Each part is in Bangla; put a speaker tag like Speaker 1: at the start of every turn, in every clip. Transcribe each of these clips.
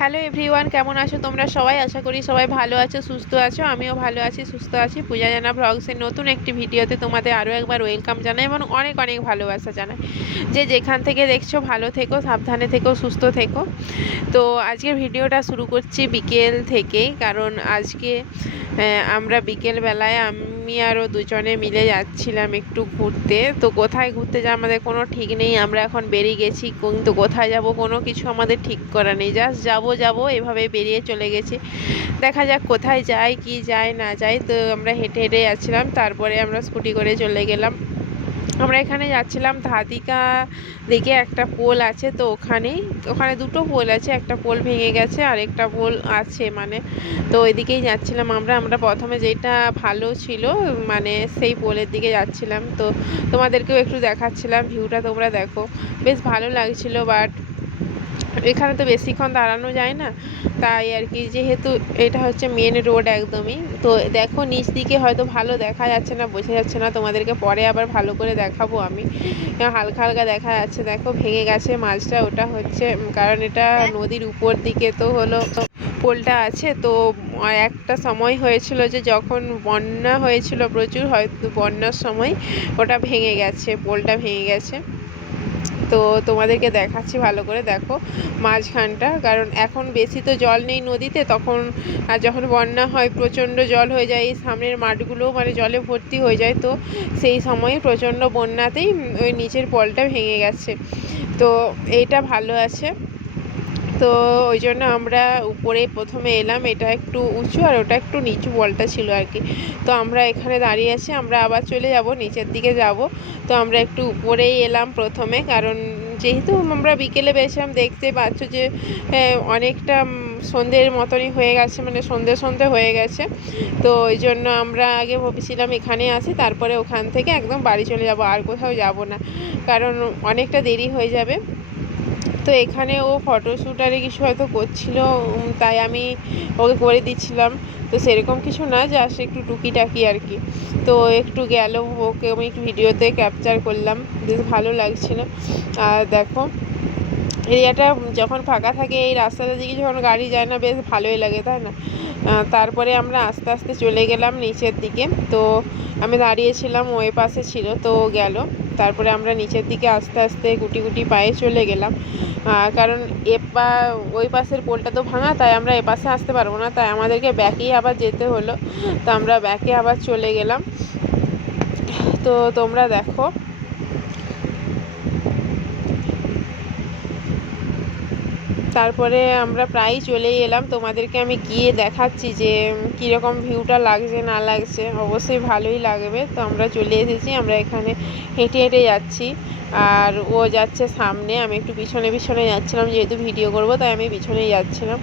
Speaker 1: হ্যালো এভরিওয়ান কেমন আছো তোমরা সবাই? আশা করি সবাই ভালো আছো, সুস্থ আছো, আমিও ভালো আছি, সুস্থ আছি। পূজা জানা ব্লগসের নতুন একটি ভিডিওতে তোমাদের আরও একবার ওয়েলকাম জানাই এবং অনেক অনেক ভালোবাসা জানাই। যে যেখান থেকে দেখছ, ভালো থেকো, সাবধানে থেকো, সুস্থ থেকো। তো আজকের ভিডিওটা শুরু করছি বিকেল থেকেই, কারণ আজকে আমরা বিকেলবেলায় আমি আরও দুজনে মিলে যাচ্ছিলাম একটু ঘুরতে। তো কোথায় ঘুরতে যা আমাদের কোনো ঠিক নেই, আমরা এখন বেরিয়ে গেছি, কিন্তু কোথায় যাব কোনো কিছু আমাদের ঠিক করা নেই। জাস্ট যাব যাব এভাবে বেরিয়ে চলে গেছি। দেখা যাক কোথায় যাই, কি যায় না যাই। তো আমরা হেঁটে হেঁটে যাচ্ছিলাম, তারপরে আমরা স্কুটি করে চলে গেলাম। আমরা এখানে যাচ্ছিলাম ধাদিকা দিকে একটা পোল আছে, তো ওখানেই ওখানে দুটো পোল আছে, একটা পোল ভেঙে গেছে আর একটা পোল আছে মানে। তো ওইদিকেই যাচ্ছিলাম আমরা আমরা প্রথমে যেটা ভালো ছিল মানে সেই পোলের দিকে যাচ্ছিলাম। তো তোমাদেরকেও একটু দেখাচ্ছিলাম, ভিউটা তোমরা দেখো। বেশ ভালো লাগছিল বাট এখানে তো বেশিক্ষণ দাঁড়ানো যায় না। তাই আর কি, যেহেতু এটা হচ্ছে মেন রোড একদমই। তো দেখো, নিচ দিকে হয়তো ভালো দেখা যাচ্ছে না, বোঝা যাচ্ছে না। তোমাদেরকে পরে আবার ভালো করে দেখাবো আমি। হালকা হালকা দেখা যাচ্ছে। দেখো, ভেঙে গেছে মাছটা। ওটা হচ্ছে, কারণ এটা নদীর উপর দিকে তো হলো পোলটা আছে। তো একটা সময় হয়েছিল যে, যখন বন্যা হয়েছিল প্রচুর, হয়তো বন্যার সময় ওটা ভেঙে গেছে, পোলটা ভেঙে গেছে। তো তোমাদেরকে দেখাচ্ছি ভালো করে, দেখো মাঝখানটা। কারণ এখন বেশি তো জল নেই নদীতে, তখন যখন বন্যা হয়, প্রচণ্ড জল হয়ে যায়, এই সামনের মাঠগুলোও মানে জলে ভর্তি হয়ে যায়, তো সেই সময়ে প্রচণ্ড বন্যাতেই ওই নিচের পলটা ভেঙে গেছে। তো এইটা ভালো আছে। তো ওই জন্য আমরা উপরে প্রথমে এলাম। এটা একটু উঁচু আর ওটা একটু নিচু বলটা ছিল আর কি। তো আমরা এখানে দাঁড়িয়ে আছি। আমরা আবার চলে যাব নিচের দিকে যাব। তো আমরা একটু উপরেই এলাম প্রথমে। কারণ যেহেতু আমরা বিকেলে বেছিলাম দেখতে পাচ্ছ যে অনেকটা উম, সন্ধ্যের মতনই হয়ে গেছে মানে সন্ধে সন্ধে হয়ে গেছে। তো ওই জন্য আমরা আগে ভেবেছিলাম এখানে আসি তারপরে ওখান থেকে একদম বাড়ি চলে যাব। আর কোথাও যাব না। কারণ অনেকটা দেরি হয়ে যাবে। তো এখানে ও ফটোশ্যুট আর কিছু হয়তো করছিল তাই আমি ওকে করে দিচ্ছিলাম। তো সেরকম কিছু না জাস্ট একটু টুকিটাকি আর কি। তো একটু গেল, ওকে আমি একটু ভিডিওতে ক্যাপচার করলাম, বেশ ভালো লাগছিল। আর দেখো, এরিয়াটা যখন ফাঁকা থাকে, এই রাস্তাটা দিকে যখন গাড়ি যায় না, বেশ ভালোই লাগে, তাই না? তারপরে আমরা আস্তে আস্তে চলে গেলাম নিচের দিকে। তো আমি দাঁড়িয়েছিলাম ওই পাশে ছিল, তো গেল। তারপরে আমরা নিচের দিকে আস্তে আস্তে গুটি গুটি পায়ে চলে গেলাম। কারণ এপা ওই পাশের পোলটা তো ভাঙা, তাই আমরা এ পাশে আসতে পারব না। তাই আমাদেরকে ব্যাকেই আবার যেতে হলো। তো আমরা ব্যাকে আবার চলে গেলাম। তো তোমরা দেখো তারপরে আমরা প্রায়ই চলেই এলাম। তোমাদেরকে আমি গিয়ে দেখাচ্ছি যে কীরকম ভিউটা লাগছে, না লাগছে। অবশ্যই ভালোই লাগবে। তো আমরা চলে এসেছি, আমরা এখানে হেঁটে হেঁটে যাচ্ছি। আর ও যাচ্ছে সামনে, আমি একটু পিছনে পিছনে যাচ্ছিলাম, যেহেতু ভিডিও করব, তাই আমি পিছনেই যাচ্ছিলাম।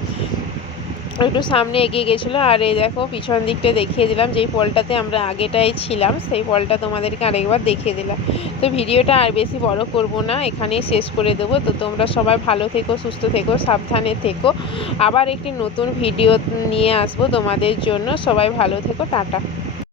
Speaker 1: একটু সামনে এগিয়ে গেছিল, আর এই দেখো পিছন দিকটা দেখিয়ে দিলাম, যেই পলটাতে আমরা আগেটাই ছিলাম, সেই পলটা তোমাদেরকে আরেকবার দেখিয়ে দিলাম। তো ভিডিওটা আর বেশি বড় করব না, এখানেই শেষ করে দেবো। তো তোমরা সবাই ভালো থেকো, সুস্থ থেকো, সাবধানে থেকো। আবার একটি নতুন ভিডিও নিয়ে আসব তোমাদের জন্য। সবাই ভালো থেকো, টাটা।